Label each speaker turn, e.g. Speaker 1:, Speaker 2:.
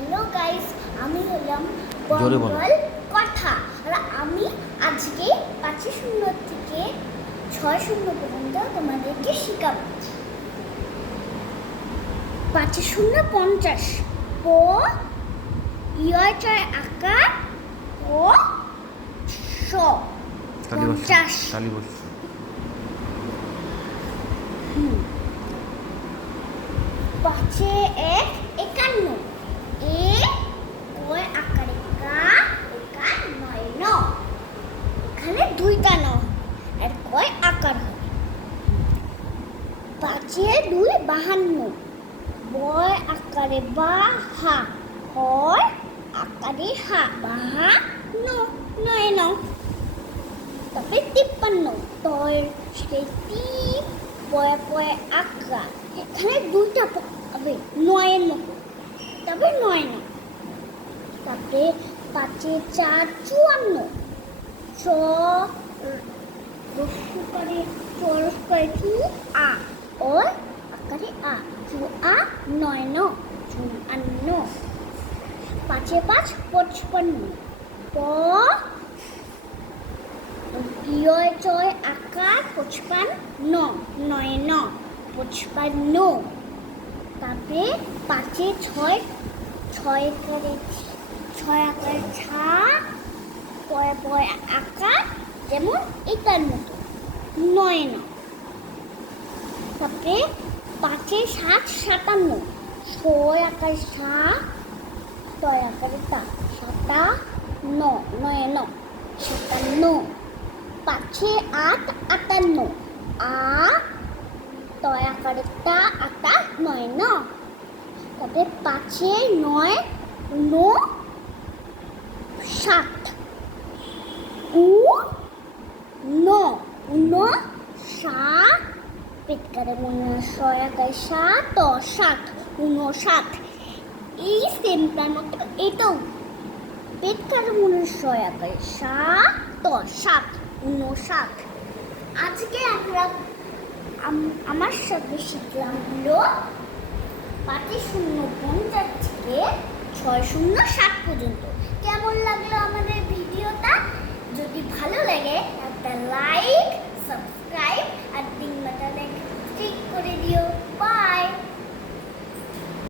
Speaker 1: Hello guys আমি হলাম
Speaker 2: জোরে বলো।
Speaker 1: কথা। আর আমি আজকে পাঁচে শূন্য থেকে ছয় শূন্য পর্যন্ত তোমাদেরকে শেখাবো। পাঁচে শূন্য পঞ্চাশ। প ইয় ছয় আকার ও স। পঞ্চাশ। পাঁচে এক একান্ন এ কয় আকারে কা একা নয় ন এখানে দুইটা ন আর কয় আকার হবে? পাঁচে দুই, বাহান্ন। বয় আকারে বা হা হয় আকারে হা। বাহা ন নয় ন। তারপরে তিপ্পান্ন। তয় সেই তি পয়ে পয়ে আঁকা এখানে দুইটা হবে, নয়ের মতো। তারপরে নয় না। তারপরে পাঁচে চার, চুয়ান্ন। চ রস্যু করে চরস করে আ ও আকারে আ চু আ, নয় ন চু আন্ন পাঁচে পাঁচ, পঁচপান্ন। প, ইয়, চয়, আকার, পঁচপান, ন, নয় ন, পঁচপান্ন। তারপরে পাঁচে ছয় ছয় করে ছয় আকার ছা পয় পয় আকার যেমন এটার মতো। নয় ন। তারপরে পাঁচে সাত, সাতান্ন। ছয় আকার সাত, ছয় আকারে তা সাতা ন, নয় ন, সাতান্ন। পাঁচে আট, আটান্ন। আ তয় আকারে তা আটা, নয় ন। তারপরে পাঁচে নয়, ন, সাত। উ ন ন সাত পেটকারে মনে ছয় আকারে সাত সাত উনষাট এই সেমটার মতো এটাও পেটকার মনে ছয় আকারে সাত ত সাত উনষাট আজকে আমরা আম- আমার সাথে শিখলাম হলো পাঁচে শূন্য পঞ্চাশ থেকে ছয় শূন্য ষাট পর্যন্ত।